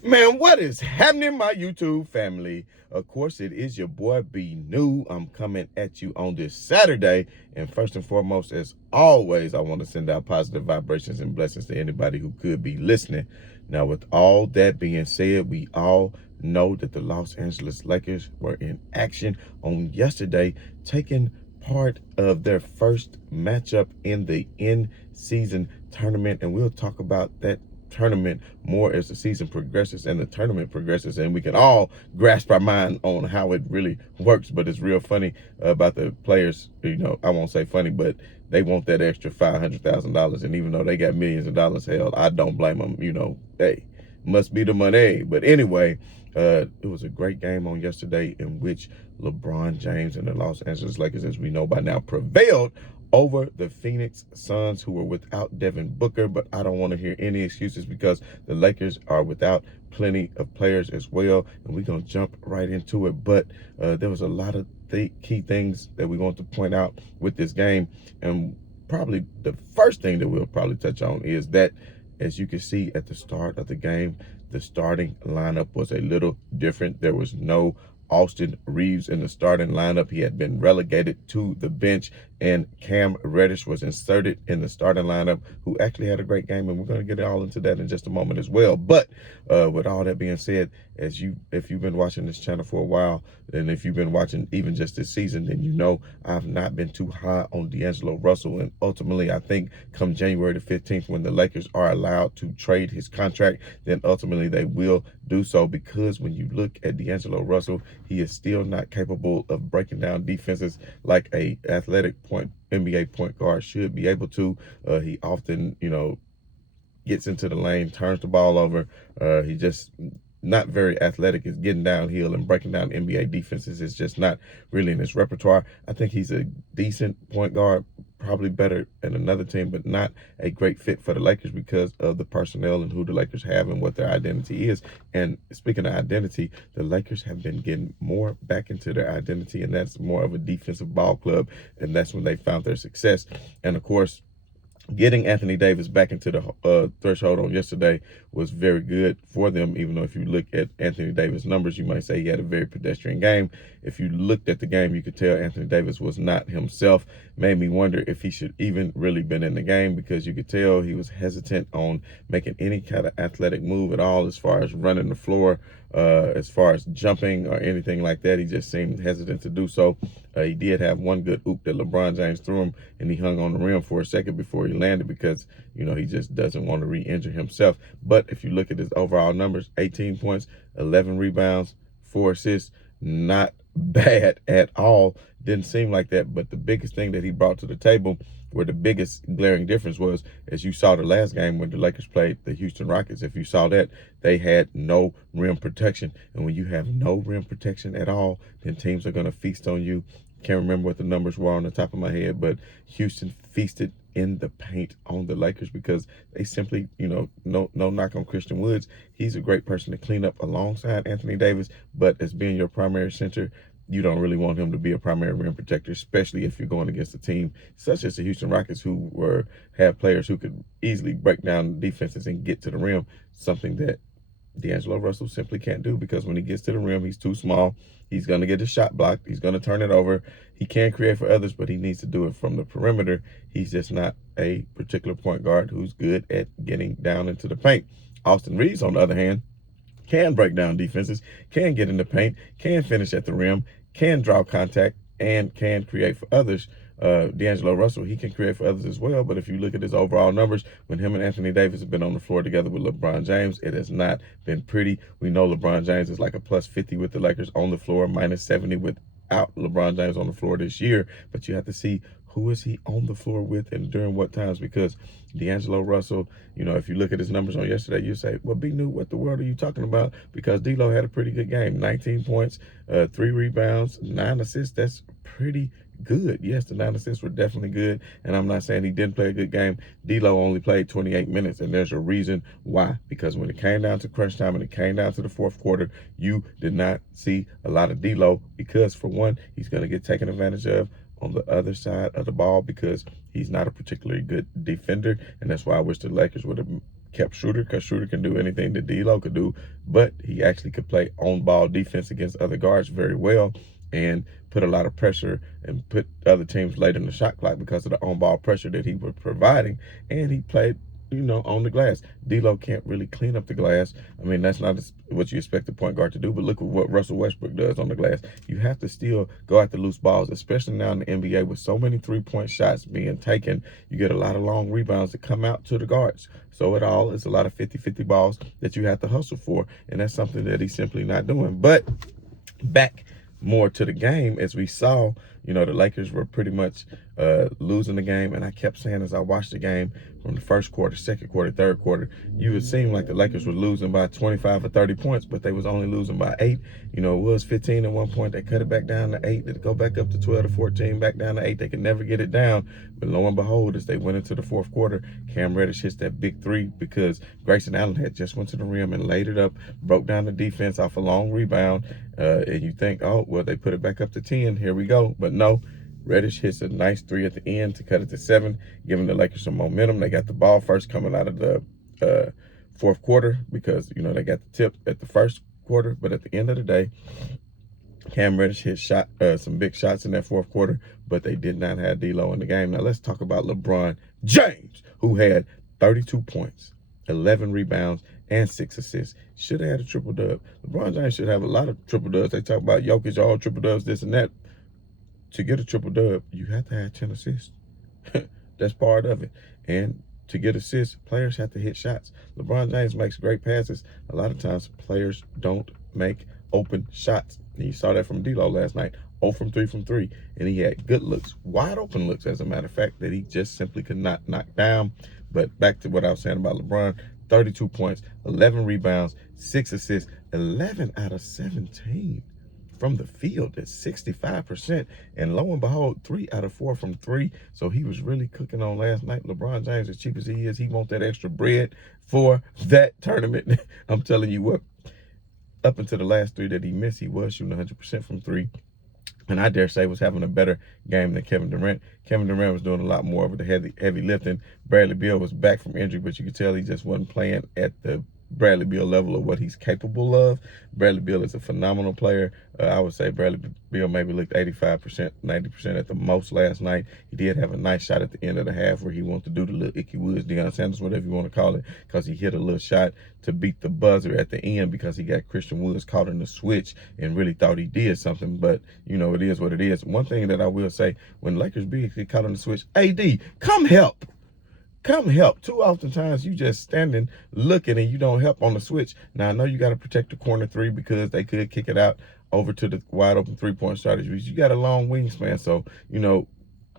Man, what is happening, my YouTube family? Of course, it is your boy B New. I'm coming at you on this Saturday. And first and foremost, as always, I want to send out positive vibrations and blessings to anybody who could be listening. Now, with all that being said, we all know that the Los Angeles Lakers were in action on yesterday, taking part of their first matchup in the in-season tournament. And we'll talk about that tournament more as the season progresses and the tournament progresses, and we can all grasp our mind on how it really works. But it's real funny about the players. I won't say funny, but they want that extra $500,000, and even though they got millions of dollars, hell, I don't blame them. Hey, must be the money. But anyway, it was a great game on yesterday in which LeBron James and the Los Angeles Lakers, as we know by now, prevailed over the Phoenix Suns, who were without Devin Booker. But I don't want to hear any excuses because the Lakers are without plenty of players as well, and we're going to jump right into it. But there was a lot of key things that we want to point out with this game, and probably the first thing that we'll probably touch on is that, as you can see at the start of the game, the starting lineup was a little different. There was no Austin Reeves in the starting lineup. He had been relegated to the bench, and Cam Reddish was inserted in the starting lineup, who actually had a great game, and we're going to get all into that in just a moment as well. But with all that being said, if you've been watching this channel for a while, and if you've been watching even just this season, then you know I've not been too high on D'Angelo Russell. And ultimately, I think come January the 15th, when the Lakers are allowed to trade his contract, then ultimately they will do so, because when you look at D'Angelo Russell, he is still not capable of breaking down defenses like a athletic NBA point guard should be able to. He often, gets into the lane, turns the ball over. He just not very athletic. Is getting downhill and breaking down NBA defenses is just not really in his repertoire. I think he's a decent point guard, probably better in another team, but not a great fit for the Lakers because of the personnel and who the Lakers have and what their identity is. And speaking of identity, the Lakers have been getting more back into their identity, and that's more of a defensive ball club, and that's when they found their success. And of course, getting Anthony Davis back into the threshold on yesterday was very good for them, even though if you look at Anthony Davis' numbers, you might say he had a very pedestrian game. If you looked at the game, you could tell Anthony Davis was not himself. Made me wonder if he should even really been in the game, because you could tell he was hesitant on making any kind of athletic move at all, as far as running the floor, as far as jumping or anything like that. He just seemed hesitant to do so. He did have one good oop that LeBron James threw him, and he hung on the rim for a second before he landed, because he just doesn't want to re-injure himself. But if you look at his overall numbers, 18 points, 11 rebounds, 4 assists, not bad at all. Didn't seem like that. But the biggest thing that he brought to the table, where the biggest glaring difference was, as you saw the last game when the Lakers played the Houston Rockets, if you saw that, they had no rim protection. And when you have no rim protection at all, then teams are going to feast on you. Can't remember what the numbers were on the top of my head, but Houston feasted in the paint on the Lakers because they simply, no knock on Christian Woods. He's a great person to clean up alongside Anthony Davis, but as being your primary center, you don't really want him to be a primary rim protector, especially if you're going against a team such as the Houston Rockets, who have players who could easily break down defenses and get to the rim, something that D'Angelo Russell simply can't do, because when he gets to the rim, he's too small. He's going to get his shot blocked. He's going to turn it over. He can create for others, but he needs to do it from the perimeter. He's just not a particular point guard who's good at getting down into the paint. Austin Reeves, on the other hand, can break down defenses, can get in the paint, can finish at the rim, can draw contact, and can create for others. D'Angelo Russell, he can create for others as well, but if you look at his overall numbers, when him and Anthony Davis have been on the floor together with LeBron James, it has not been pretty. We know LeBron James is like a plus 50 with the Lakers on the floor, minus 70 without LeBron James on the floor this year, but you have to see who is he on the floor with and during what times, because D'Angelo Russell, if you look at his numbers on yesterday, you say, well, B New, what the world are you talking about? Because D'Lo had a pretty good game, 19 points, 3 rebounds, 9 assists. That's pretty good. Yes, the 9 assists were definitely good, and I'm not saying he didn't play a good game. D'Lo only played 28 minutes, and there's a reason why, because when it came down to crunch time and it came down to the fourth quarter, you did not see a lot of D'Lo, because for one, he's going to get taken advantage of on the other side of the ball, because he's not a particularly good defender, and that's why I wish the Lakers would have kept Schroeder, because Schroeder can do anything that D'Lo could do, but he actually could play on-ball defense against other guards very well and put a lot of pressure and put other teams late in the shot clock because of the on-ball pressure that he was providing. And he played, on the glass. D'Lo can't really clean up the glass. I mean, that's not what you expect the point guard to do, but look at what Russell Westbrook does on the glass. You have to still go after loose balls, especially now in the NBA with so many three-point shots being taken. You get a lot of long rebounds that come out to the guards. So it all is a lot of 50-50 balls that you have to hustle for, and that's something that he's simply not doing. But back more to the game, as we saw, the Lakers were pretty much losing the game. And I kept saying as I watched the game from the first quarter, second quarter, third quarter, you would seem like the Lakers were losing by 25 or 30 points, but they was only losing by 8. It was 15 at one point. They cut it back down to 8. They go back up to 12 to 14, back down to 8. They could never get it down. But lo and behold, as they went into the fourth quarter, Cam Reddish hits that big three because Grayson Allen had just went to the rim and laid it up, broke down the defense off a long rebound. And you think, oh, well, they put it back up to 10. Here we go. But no, Reddish hits a nice 3 at the end to cut it to 7, giving the Lakers some momentum. They got the ball first coming out of the fourth quarter because, they got the tip at the first quarter. But at the end of the day, Cam Reddish hit some big shots in that fourth quarter, but they did not have D'Lo in the game. Now let's talk about LeBron James, who had 32 points, 11 rebounds, and 6 assists. Should have had a triple-dub. LeBron James should have a lot of triple-dubs. They talk about Jokic, all triple-dubs, this and that. To get a triple-dub, you have to have 10 assists. That's part of it. And to get assists, players have to hit shots. LeBron James makes great passes. A lot of times, players don't make open shots. And you saw that from D'Lo last night. 0 from 3 from 3. And he had good looks, wide open looks, as a matter of fact, that he just simply could not knock down. But back to what I was saying about LeBron, 32 points, 11 rebounds, 6 assists, 11 out of 17 from the field. That's 65%. And lo and behold, 3 out of 4 from 3. So he was really cooking on last night. LeBron James, as cheap as he is, he wants that extra bread for that tournament. I'm telling you what, up until the last 3 that he missed, he was shooting 100% from 3. And I dare say was having a better game than Kevin Durant. Kevin Durant was doing a lot more of the heavy lifting. Bradley Beal was back from injury, but you could tell he just wasn't playing at the Bradley Beal level of what he's capable of. Bradley Beal is a phenomenal player. I would say Bradley Beal maybe looked 85%, 90% at the most last night. He did have a nice shot at the end of the half where he wanted to do the little Icky Woods, Deion Sanders, whatever you want to call it, because he hit a little shot to beat the buzzer at the end because he got Christian Woods caught in the switch and really thought he did something. But, it is what it is. One thing that I will say, when Lakers get caught on the switch, AD, come help. Come help. Too often times you just standing looking and you don't help on the switch. Now I know you got to protect the corner 3 because they could kick it out over to the wide open 3-point strategy. You got a long wingspan, so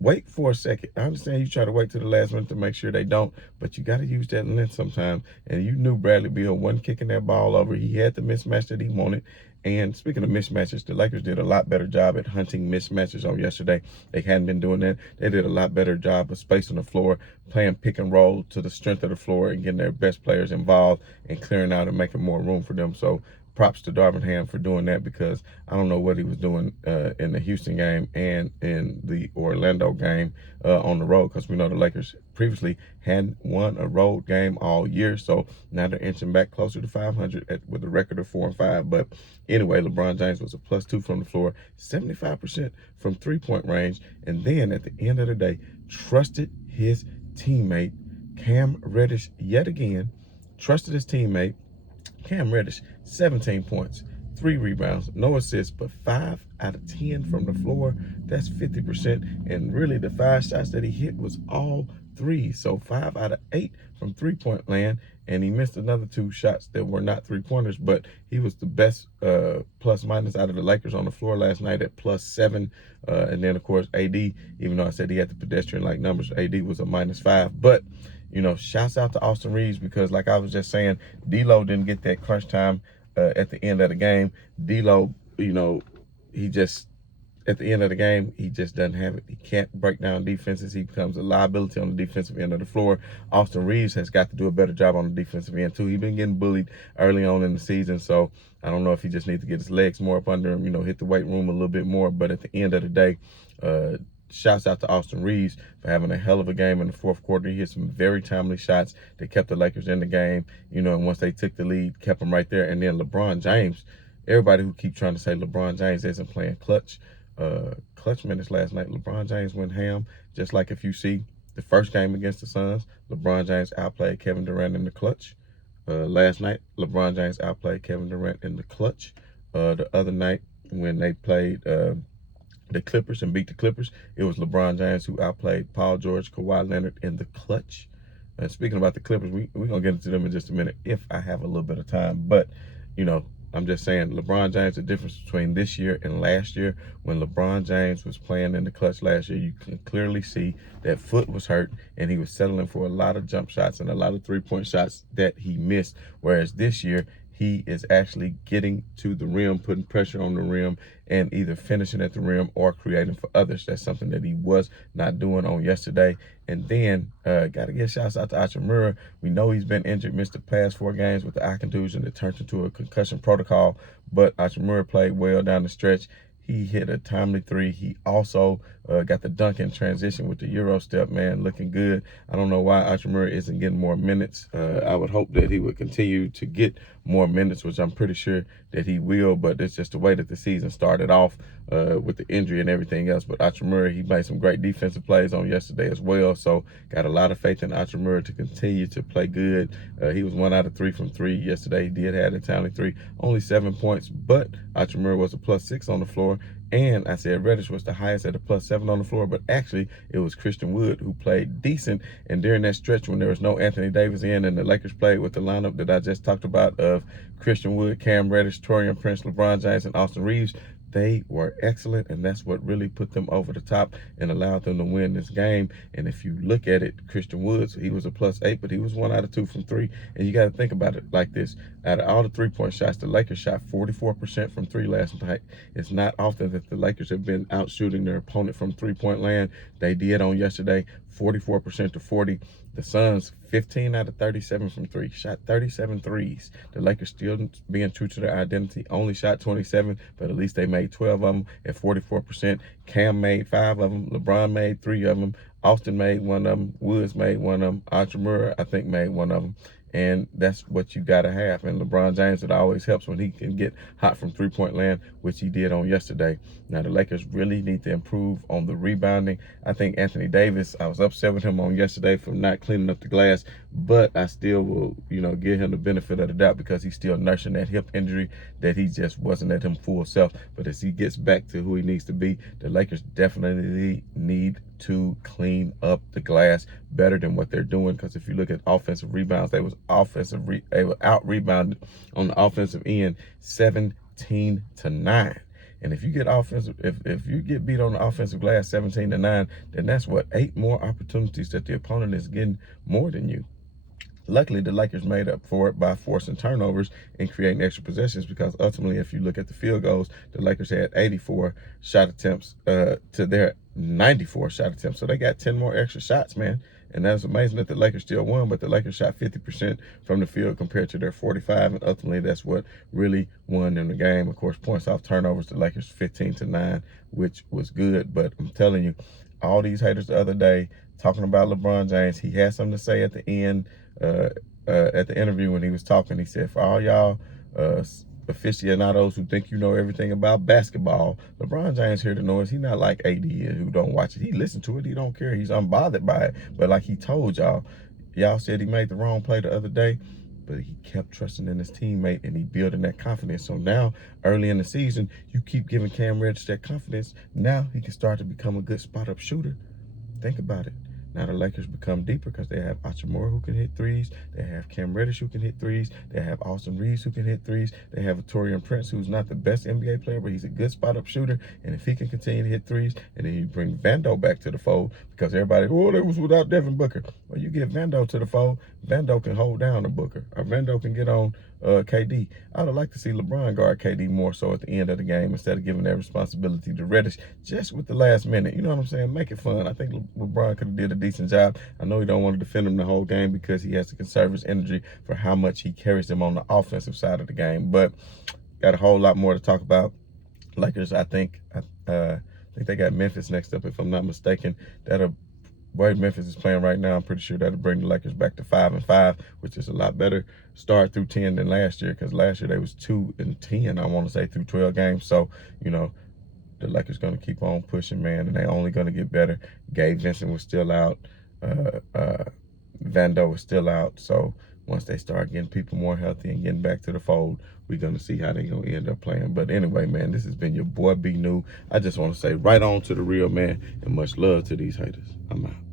wait for a second. I understand you try to wait to the last minute to make sure they don't, but you got to use that length sometimes. And you knew Bradley Beal wasn't kicking that ball over. He had the mismatch that he wanted. And speaking of mismatches, the Lakers did a lot better job at hunting mismatches on yesterday. They hadn't been doing that. They did a lot better job of spacing the floor, playing pick and roll to the strength of the floor and getting their best players involved and clearing out and making more room for them. So props to Darvin Ham for doing that, because I don't know what he was doing in the Houston game and in the Orlando game on the road, because we know the Lakers previously hadn't won a road game all year. So now they're inching back closer to 500 with a record of 4-5. But anyway, LeBron James was a +2 from the floor, 75% from 3-point range. And then at the end of the day, trusted his teammate, Cam Reddish, yet again, trusted his teammate. Cam Reddish, 17 points, 3 rebounds, no assists, but 5 out of 10 from the floor. That's 50%. And really, the 5 shots that he hit was all 3. So 5 out of 8 from 3-point land. And he missed another 2 shots that were not 3-pointers, but he was the best plus minus out of the Lakers on the floor last night at +7. And then, of course, AD, even though I said he had the pedestrian-like numbers, AD was a -5. But shouts out to Austin Reeves, because like I was just saying, D'Lo didn't get that crunch time at the end of the game. D'Lo, he just, at the end of the game, he just doesn't have it. He can't break down defenses. He becomes a liability on the defensive end of the floor. Austin Reeves has got to do a better job on the defensive end too. He's been getting bullied early on in the season, so I don't know if he just needs to get his legs more up under him, hit the weight room a little bit more. But at the end of the day, shouts out to Austin Reeves for having a hell of a game in the fourth quarter. He hit some very timely shots that kept the Lakers in the game, and once they took the lead, kept them right there. And then LeBron James, everybody who keep trying to say LeBron James isn't playing clutch minutes last night, LeBron James went ham. Just like if you see the first game against the Suns, LeBron James outplayed Kevin Durant in the clutch. Last night, LeBron James outplayed Kevin Durant in the clutch. The other night, when they played the Clippers and beat the Clippers, it was LeBron James who outplayed Paul George, Kawhi Leonard in the clutch. And speaking about the Clippers, we're going to get into them in just a minute if I have a little bit of time. But, I'm just saying, LeBron James, the difference between this year and last year, when LeBron James was playing in the clutch last year, you can clearly see that foot was hurt and he was settling for a lot of jump shots and a lot of three-point shots that he missed. Whereas this year, he is actually getting to the rim, putting pressure on the rim, and either finishing at the rim or creating for others. That's something that he was not doing on yesterday. And then, got to give shouts out to Hachimura. We know he's been injured, missed the past 4 games with the eye contusion that turned into a concussion protocol, but Hachimura played well down the stretch. He hit a timely 3. He also got the dunk in transition with the Euro step, man, looking good. I don't know why Hachimura isn't getting more minutes. I would hope that he would continue to get more minutes, which I'm pretty sure that he will, but it's just the way that the season started off with the injury and everything else. But Hachimura, he made some great defensive plays on yesterday as well, so got a lot of faith in Hachimura to continue to play good. He was 1 out of 3 from 3 yesterday. He did have a timely 3, only 7 points, but Hachimura was a +6 on the floor. And I said Reddish was the highest at a +7 on the floor, but actually it was Christian Wood who played decent. And during that stretch when there was no Anthony Davis in and the Lakers played with the lineup that I just talked about of Christian Wood, Cam Reddish, Taurean Prince, LeBron James, and Austin Reeves, they were excellent, and that's what really put them over the top and allowed them to win this game. And if you look at it, Christian Woods, he was a +8, but he was 1 out of 2 from 3. And you got to think about it like this. Out of all the three-point shots, the Lakers shot 44% from 3 last night. It's not often that the Lakers have been out shooting their opponent from three-point land. They did on yesterday, 44% to 40. The Suns, 15 out of 37 from 3, shot 37 threes. The Lakers still being true to their identity, only shot 27, but at least they made 12 of them at 44%. Cam made 5 of them. LeBron made 3 of them. Austin made 1 of them. Woods made 1 of them. Hachimura, I think, made 1 of them. And that's what you got to have. And LeBron James, it always helps when he can get hot from three-point land, which he did on yesterday. Now, the Lakers really need to improve on the rebounding. I think Anthony Davis, I was upset with him on yesterday for not cleaning up the glass, but I still will, give him the benefit of the doubt because he's still nursing that hip injury that he just wasn't at him full self. But as he gets back to who he needs to be, the Lakers definitely need to clean up the glass better than what they're doing, because if you look at offensive rebounds, they were out rebounded on the offensive end 17-9. And if you get if you get beat on the offensive glass 17-9, then that's 8 more opportunities that the opponent is getting more than you. Luckily, the Lakers made up for it by forcing turnovers and creating extra possessions, because ultimately, if you look at the field goals, the Lakers had 84 shot attempts to their 94 shot attempts. So they got 10 more extra shots, man. And that's amazing that the Lakers still won, but the Lakers shot 50% from the field compared to their 45, and ultimately that's what really won them the game. Of course, points off turnovers, the Lakers 15-9, which was good. But I'm telling you, all these haters the other day talking about LeBron James, he had something to say at the end, at the interview when he was talking. He said, for all y'all aficionados who think you know everything about basketball, LeBron James hear the noise. He's not like AD who don't watch it. He listened to it. He don't care. He's unbothered by it. But like he told y'all said he made the wrong play the other day, but he kept trusting in his teammate and he building that confidence. So now, early in the season, you keep giving Cam Reddish that confidence. Now he can start to become a good spot-up shooter. Think about it. Now the Lakers become deeper because they have Hachimura who can hit threes. They have Cam Reddish who can hit threes. They have Austin Reeves who can hit threes. They have a Taurean Prince who's not the best NBA player, but he's a good spot-up shooter. And if he can continue to hit threes, and then you bring Vando back to the fold, because everybody, they was without Devin Booker. Well, you get Vando to the fold, Vando can hold down the Booker, or Vando can get on KD. I would like to see LeBron guard KD more so at the end of the game instead of giving that responsibility to Reddish just with the last minute. You know what I'm saying? Make it fun. I think LeBron could have did a decent job. I know he don't want to defend him the whole game because he has to conserve his energy for how much he carries him on the offensive side of the game. But got a whole lot more to talk about. Lakers, I think, I think they got Memphis next up, if I'm not mistaken. That'll way Memphis is playing right now, I'm pretty sure that'll bring the Lakers back to 5-5, which is a lot better start through 10 than last year, because last year they was 2-10, I want to say, through 12 games. So, you know, the Lakers going to keep on pushing, man, and they only going to get better. Gabe Vincent was still out. Vando was still out. So once they start getting people more healthy and getting back to the fold, we're going to see how they're going to end up playing. But anyway, man, this has been your boy B New. I just want to say right on to the real, man, and much love to these haters. I'm out.